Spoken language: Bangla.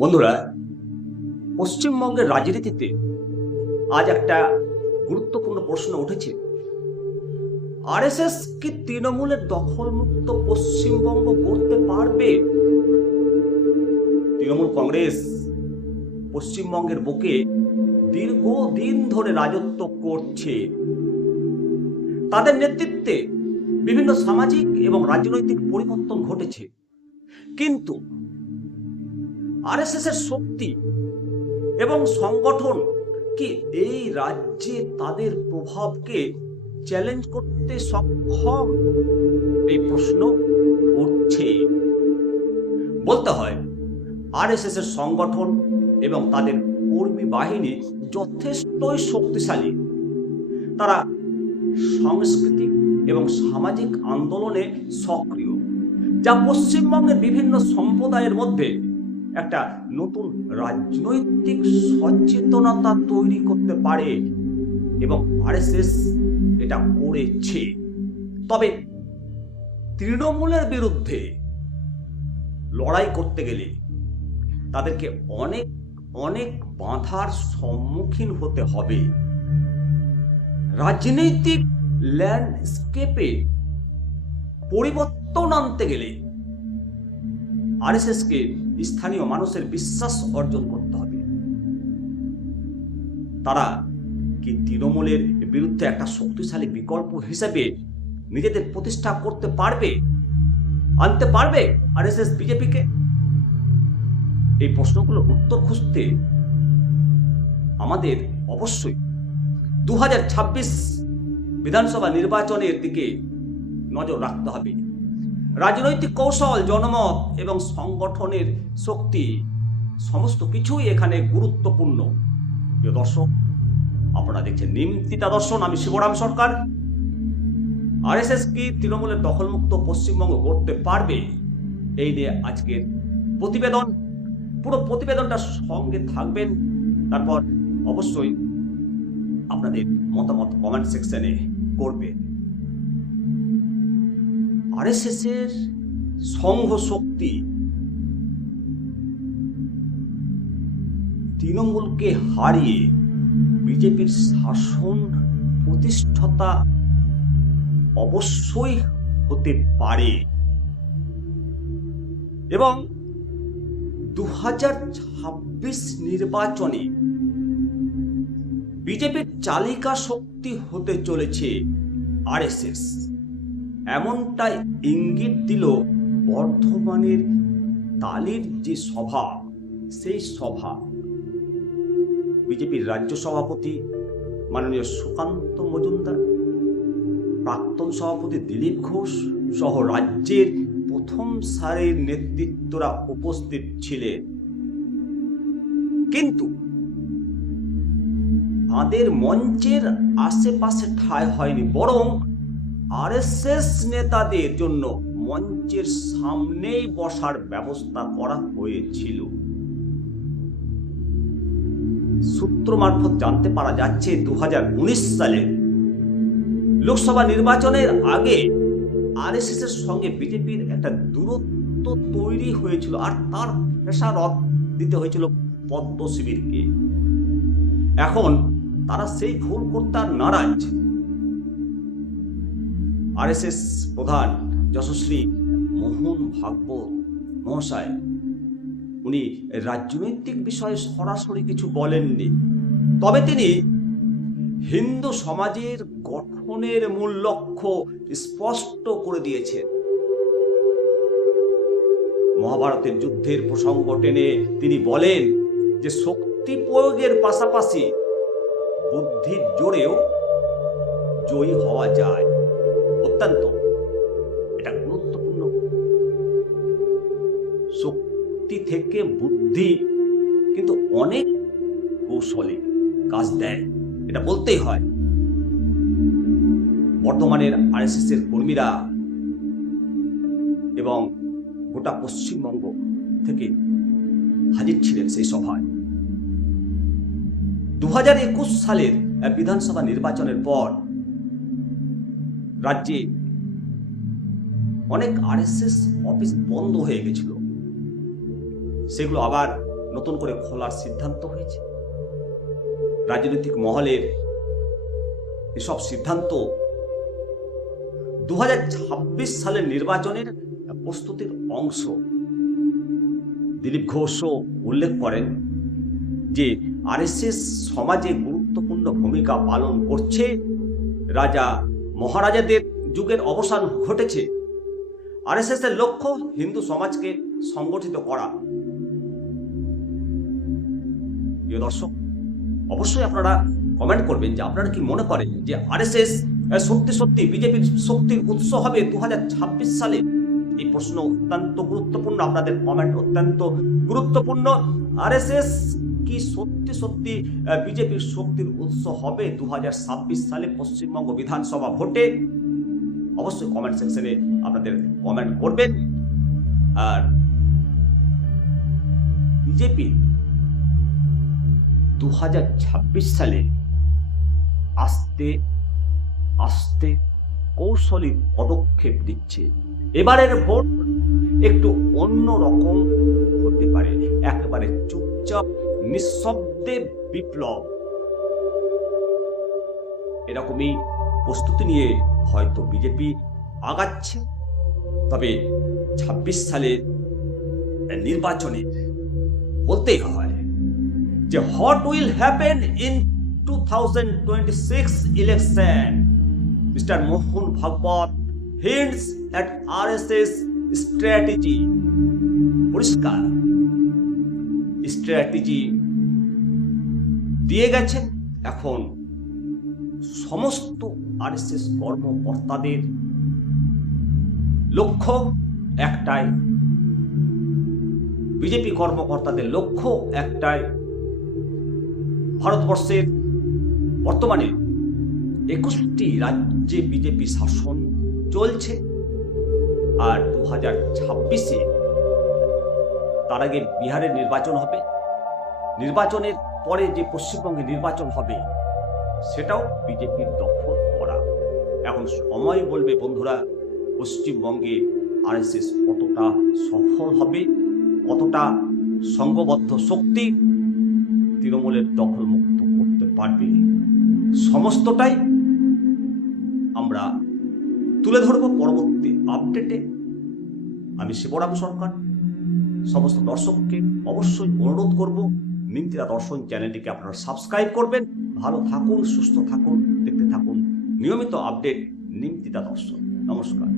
বন্ধুরা, পশ্চিমবঙ্গের রাজনীতিতে আজ একটা গুরুত্বপূর্ণ প্রশ্ন উঠেছে। আরএসএস কি তৃণমূলের দখলমুক্ত পশ্চিমবঙ্গ করতে পারবে? তৃণমূল কংগ্রেস পশ্চিমবঙ্গের বুকে দীর্ঘদিন ধরে রাজত্ব করছে। তাদের নেতৃত্বে বিভিন্ন সামাজিক এবং রাজনৈতিক পরিবর্তন ঘটেছে। কিন্তু আরএসএস এর শক্তি এবং সংগঠন কি এই রাজ্যে তাদের প্রভাবকে চ্যালেঞ্জ করতে সক্ষম? এই প্রশ্ন উঠছে। বলতে হয় আরএসএস এর সংগঠন এবং তাদের কর্মী বাহিনী যথেষ্টই শক্তিশালী। তারা সাংস্কৃতিক এবং সামাজিক আন্দোলনে সক্রিয়, যা পশ্চিমবঙ্গের বিভিন্ন সম্প্রদায়ের মধ্যে একটা নতুন রাজনৈতিক সচেতনতা তৈরি করতে পারে এবং আরএসএস এটা করেছে। তবে তৃণমূলের বিরুদ্ধে লড়াই করতে গেলে তাদেরকে অনেক অনেক বাধার সম্মুখীন হতে হবে। রাজনৈতিক ল্যান্ডস্কেপে পরিবর্তন আনতে গেলে আরএসএসকে স্থানীয় মানুষের বিশ্বাস অর্জন করতে হবে। তারা কি তৃণমূলের বিরুদ্ধে একটা শক্তিশালী বিকল্প হিসেবে নিজেদের প্রতিষ্ঠা করতে পারবে? আনতে পারবে আরএসএস বিজেপিকে? এই প্রশ্নগুলোর উত্তর খুঁজতে আমাদের অবশ্যই দু হাজার ছাব্বিশ বিধানসভা নির্বাচনের দিকে নজর রাখতে হবে। রাজনৈতিক কৌশল, জনমত এবং সংগঠনের শক্তি, সমস্ত কিছুই এখানে গুরুত্বপূর্ণ। প্রিয় দর্শক, আপনারা দেখছেন নিমতিতা দর্শন, আমি শিবরাম সরকার। আরএসএস কি তৃণমূলের দখলমুক্ত পশ্চিমবঙ্গ গড়তে পারবে? এই নিয়ে আজকের প্রতিবেদন। পুরো প্রতিবেদনটা সঙ্গে থাকবেন। তারপর অবশ্যই আপনাদের মতামত কমেন্ট সেকশনে করবেন আরএসএস এর সংঘ শক্তি তৃণমূলকে হারিয়ে বিজেপির শাসন প্রতিষ্ঠাতা অবশ্যই হতে পারে। এবং দু হাজার ছাব্বিশ নির্বাচনে বিজেপির চালিকা শক্তি হতে চলেছে আরএসএস। এমনটাই ইঙ্গিত দিল বর্ধমানের তালির যে সভা, সেই সভা। বিজেপির রাজ্য সভাপতি মাননীয় সুকান্ত মজুমদার, প্রাক্তন সভাপতি দিলীপ ঘোষ সহ রাজ্যের প্রথম সারির নেতৃত্বরা উপস্থিত ছিলেন। কিন্তু তাদের মঞ্চের আশেপাশে ঠাঁই হয়নি, বরং আরএসএস নেতাদের জন্য মঞ্চের সামনেই বসার ব্যবস্থা করা হয়েছিল। সূত্র মারফত জানতে পারা যাচ্ছে দু হাজার উনিশ সালে লোকসভা নির্বাচনের আগে আরএসএস এর সঙ্গে বিজেপির একটা দূরত্ব তৈরি হয়েছিল আর তার খেসারত দিতে হয়েছিল পদ্ম শিবিরকে এখন তারা সেই ভুল করতে আর নারাজ। আরএসএস প্রধান যশস্বী মোহন ভাগবত মহাশয়, উনি রাজনৈতিক বিষয়ে সরাসরি কিছু বলেননি। তবে তিনি হিন্দু সমাজের গঠনের মূল লক্ষ্য স্পষ্ট করে দিয়েছেন। মহাভারতের যুদ্ধের প্রসঙ্গ টেনে তিনি বলেন যে শক্তি প্রয়োগের পাশাপাশি বুদ্ধির জোরেও জয়ী হওয়া যায়। অত্যন্ত। এটা গুরুত্বপূর্ণ। শক্তি থেকে বুদ্ধি কিন্তু অনেক কৌশলে কাজ দেয়। এটা বলতেই হয়। বর্তমানের আরএসএস এর কর্মীরা এবং গোটা পশ্চিমবঙ্গ থেকে হাজির ছিলেন সেই সভায়। দু হাজার একুশ সালের বিধানসভা নির্বাচনের পর রাজ্যে অনেক আরএসএস অফিস বন্ধ হয়ে গেছিল। সেগুলো আবার নতুন করে খোলার সিদ্ধান্ত হয়েছে। রাজনৈতিক মহলের এসব সিদ্ধান্ত দু হাজার ছাব্বিশ সালের নির্বাচনের প্রস্তুতির অংশ। দিলীপ ঘোষও উল্লেখ করেন যে, আরএসএস সমাজে গুরুত্বপূর্ণ ভূমিকা পালন করছে রাজা মহারাজাদের যুগের অবসান ঘটেছে। আরএসএস এর লক্ষ্য হিন্দু সমাজকে সংগঠিত করা। প্রিয় দর্শক, অবশ্যই আপনারা কমেন্ট করবেন যে আপনারা কি মনে করেন যে আরএসএস সত্যি সত্যি বিজেপির শক্তির উৎস হবে দু হাজার ছাব্বিশ সালে? এই প্রশ্ন অত্যন্ত গুরুত্বপূর্ণ, আপনাদের কমেন্ট অত্যন্ত গুরুত্বপূর্ণ। আরএসএস কি সত্যি সত্যি বিজেপির শক্তির উৎস হবে দুহাজার ছাব্বিশ সালে পশ্চিমবঙ্গ বিধানসভা ভোটে? অবশ্যই কমেন্ট সেকশনে আপনাদের কমেন্ট করবেন আর বিজেপি দুহাজার ছাব্বিশ সালে আস্তে আস্তে কৌশলী পদক্ষেপ দিচ্ছে এবারের ভোট একটু অন্য রকম হতে পারে, একেবারে চুপচাপ নিঃশব্দে বিপ্লব। এরকমই প্রস্তুতি নিয়ে হয়তো বিজেপি আগাচ্ছে। তবে ছাব্বিশ সালের নির্বাচনে বলতেই হয় যে what will happen in two thousand twenty six election. Mister Mohan Bhagwat, hints at R S S strategy. পরিষ্কার। স্ট্র্যাটেজি দিয়ে গেছেন। এখন সমস্ত আরএসএস কর্মকর্তাদের লক্ষ্য একটাই। বিজেপি কর্মকর্তাদের লক্ষ্য একটাই। ভারতবর্ষের বর্তমানে একুশটি রাজ্যে বিজেপি শাসন চলছে। আর দু হাজার ছাব্বিশে তার আগে বিহারের নির্বাচন হবে। নির্বাচনের পরে যে পশ্চিমবঙ্গে নির্বাচন হবে, সেটাও বিজেপির দখল করা। এখন সময় বলবে বন্ধুরা, পশ্চিমবঙ্গে আরএসএস কতটা সফল হবে, কতটা সংঘবদ্ধ শক্তি তৃণমূলের দখল মুক্ত করতে পারবে, সমস্তটাই আমরা তুলে ধরব পরবর্তী আপডেটে আমি শিবরাম সরকার। সমস্ত দর্শককে অবশ্যই অনুরোধ করব, মিন্ত্রা দর্শন চ্যানেলটিকে আপনারা সাবস্ক্রাইব করবেন। ভালো থাকুন, সুস্থ থাকুন, দেখতে থাকুন। নিয়মিত আপডেট নিমতিতা দর্শন। নমস্কার।